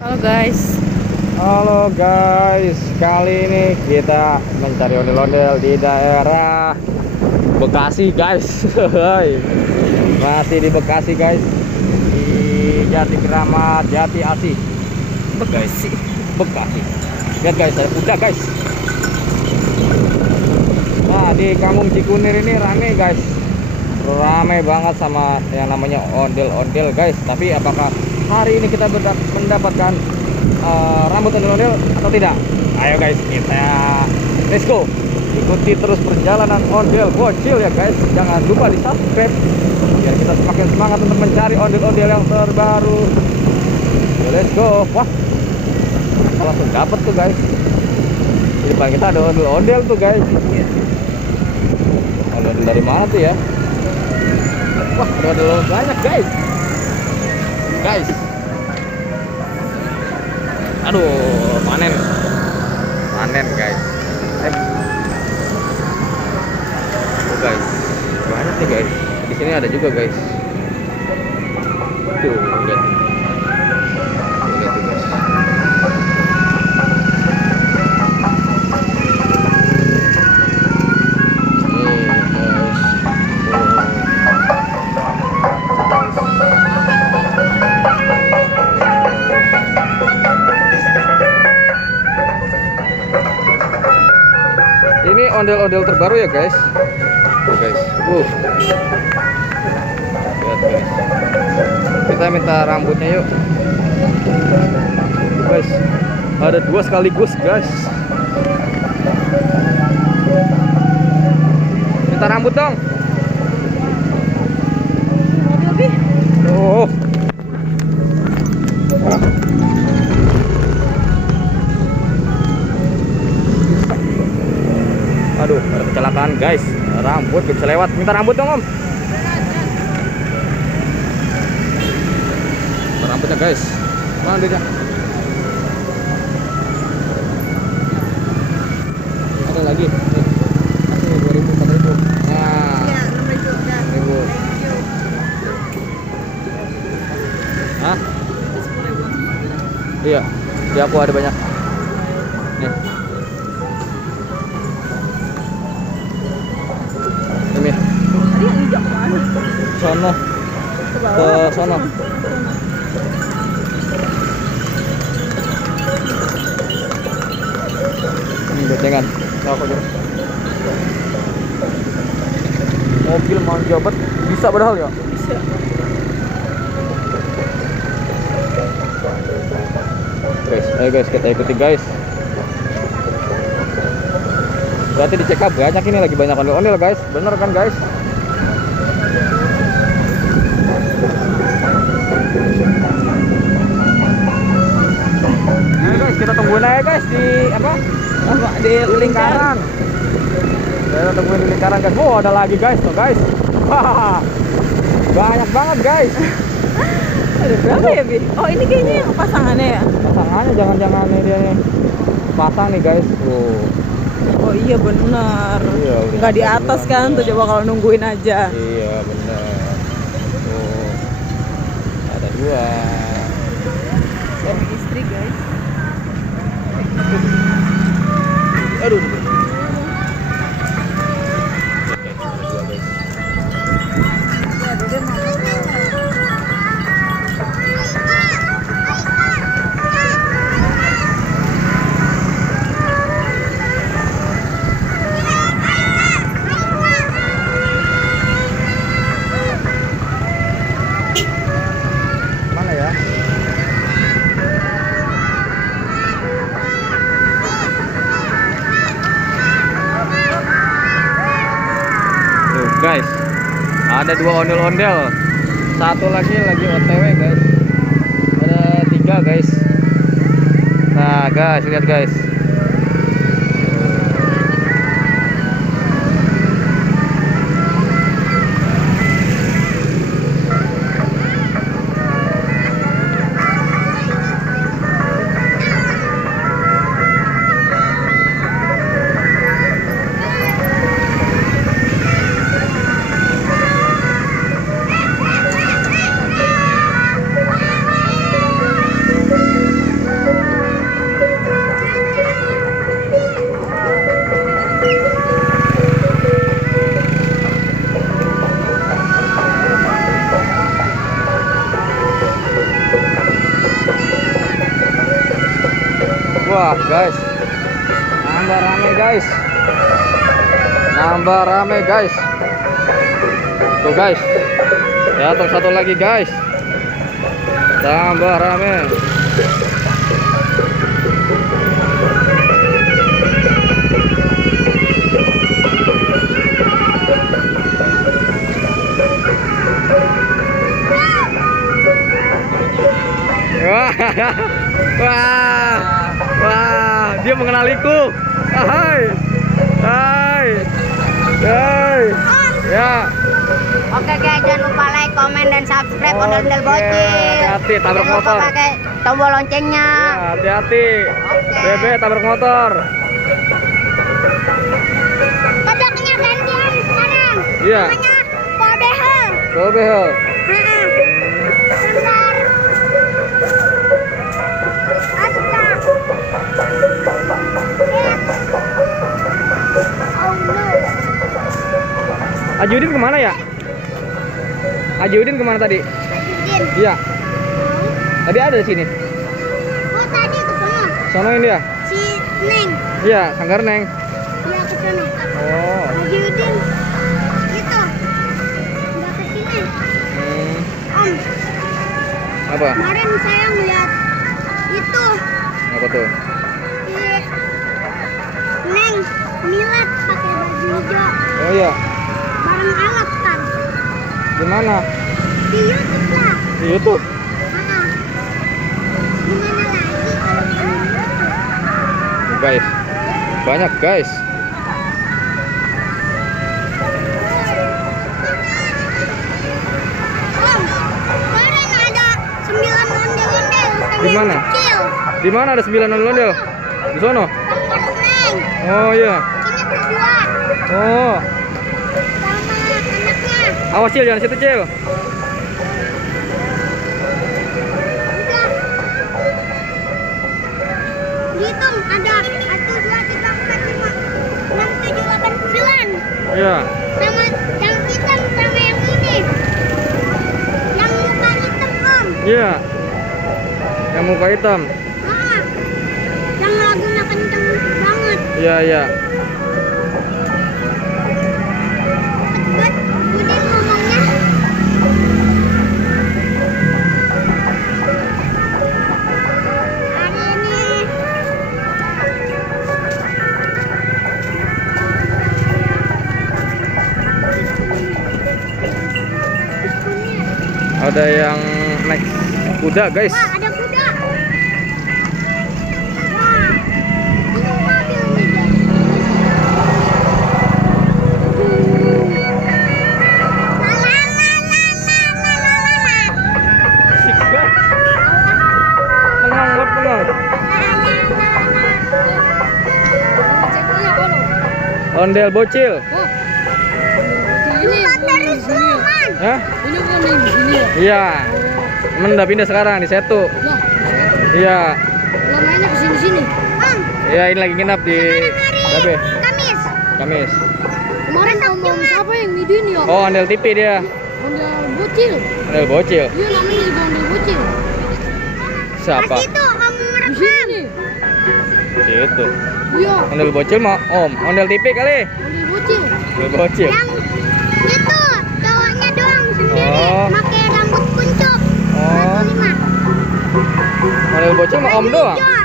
Halo guys. Halo guys, kali ini kita mencari ondel-ondel di daerah Bekasi guys. Masih di Bekasi guys, di Jati Keramat, Jati Asih, Bekasi. Bekasi. Lihat guys, ada kuda guys. Nah, di Kampung Cikunir ini rame guys, rame banget sama yang namanya ondel-ondel guys. Tapi apakah hari ini kita mendapatkan rambut ondel-ondel atau tidak? Ayo guys, kita let's go, ikuti terus perjalanan ondel bocil ya guys. Jangan lupa di subscribe biar kita semakin semangat untuk mencari ondel-ondel yang terbaru. Let's go. Wah, langsung dapet tuh guys. Di depan kita ada ondel-ondel tuh guys. Ondel dari mana tuh ya? Wah, ada ondel banyak guys. Aduh, panen guys. Tuh guys, banyak nih guys. Di sini ada juga guys. Tuh, lihat. Lihat tuh guys. Ini ondel-ondel terbaru ya guys. Tuh guys. Lihat guys. Kita minta rambutnya yuk. Tuh guys. Ada dua sekaligus guys. Minta rambut dong. Oh. Aduh, ada kecelakaan guys. Rambut gak bisa lewat. Minta rambut dong om. Minta rambutnya guys. Mana dia? Ada lagi. Nih. 2000, 4000. Nah. Ya, 6.000. 1000. Hah? Iya. Di aku ada banyak. Nih. Ini. Tadi yang hijau kemana? Sono. Ke sono. Ini betengan. Aku aja. Mobil mau jabat bisa padahal ya. Bisa. Guys, ayo guys, kita ikuti guys. Berarti di check up banyak, ini lagi banyak ondel-ondel guys. Bener kan guys? Ayo guys, kita tungguin aja guys di apa? Di lingkaran. Kita tungguin di lingkaran guys. Oh, ada lagi guys tuh guys. Wah, banyak banget guys. Ada berapa ya, Bi? Oh, ini kayaknya yang pasangannya ya? Pasangannya jangan-jangan ini dia nih. Pasang nih guys. Oh iya benar. Iya, Nggak di atas kan tuh, coba kalau nungguin aja. Iya benar. Tuh ada dua. Suami istri guys. Aduh. Ya, Dede mau. Mana ya? Tuh guys, ada dua ondel-ondel. Satu lagi OTW guys. Ada 3 guys. Nah guys, lihat guys. Wah guys, nambah rame guys, nambah rame guys. Tuh guys, datang satu lagi guys, tambah rame. Wah, wah, wah, dia mengenaliku. Hai, hai, hai, ya. Oke guys, jangan lupa like, komen, dan subscribe Ondel-Ondel Bocil. Hati-hati tabrak Jangan lupa motor. pakai tombol loncengnya. Ya, hati-hati. Oke. Bebe tabrak motor. Kodoknya gantian sekarang. Iya. Namanya Kodehel. Kobehel. Bentar. Astaga. Oh no. Ajudin kemana ya? Ajudin kemana tadi? Ajudin. Iya. Tadi ada di sini. Oh tadi ke sana. Sonoin dia. Si Neng. Iya, Sanggar Neng. Iya ke sana. Oh. Ajudin. Itu. Enggak ke sini. Om. Apa? Kemarin saya ngeliat itu Apa tuh? si Neng Milat pakai baju hijau Oh iya. bareng Alap kan Di mana? di YouTube lah. Di YouTube. Gimana lagi kalau di YouTube? Guys. Banyak guys. Om, kemarin ada 9 ondel-ondel sama Di yang mana? kecil. Di mana ada 9 ondel-ondel? Di sono. Sama Neng, Oh iya. ini berdua Oh. sama anaknya. Awas Cil, jangan situ Cil. Udah. Dihitung ada 1, 2, 3, 4, 5, 6, 7, 8, 9. Iya. Sama yang hitam sama yang ini. Yang muka hitam om. Iya. Yang muka hitam. Ah, yang lagunya kenceng banget. Iya, iya. Cepet, Udin ngomongnya. Hari ini Ada yang naik kuda, guys. wah ada kuda. Wah, ini mobil nih guys. La la la la la la la la. Asik banget. Pengang banget, pengang. Ondel bocil. Bukan dari Sloman. Hah? Ini bukan yang di sini ya? Iya. Temen udah pindah sekarang di Setu. Lah, Iya. lamanya ke sini-sini. Om, Iya, ini lagi nginap di Babe. Kamis. Kamis. Kemarin ngomong siapa yang midin ya? Oh, ondel TV dia. Ondel bocil. Ondel bocil. Iya namanya juga ondel bocil. Siapa? Pas itu Om Di merekam. sini nih. Situ. Iya, Ondel bocil mah Om. Ondel TV kali. ondel bocil. Ondel bocil. Yang itu cowoknya doang sendiri, Oh. pakai rambut kuncup. Oh. 45. Ondel bocil mah Om Baju doang. hijau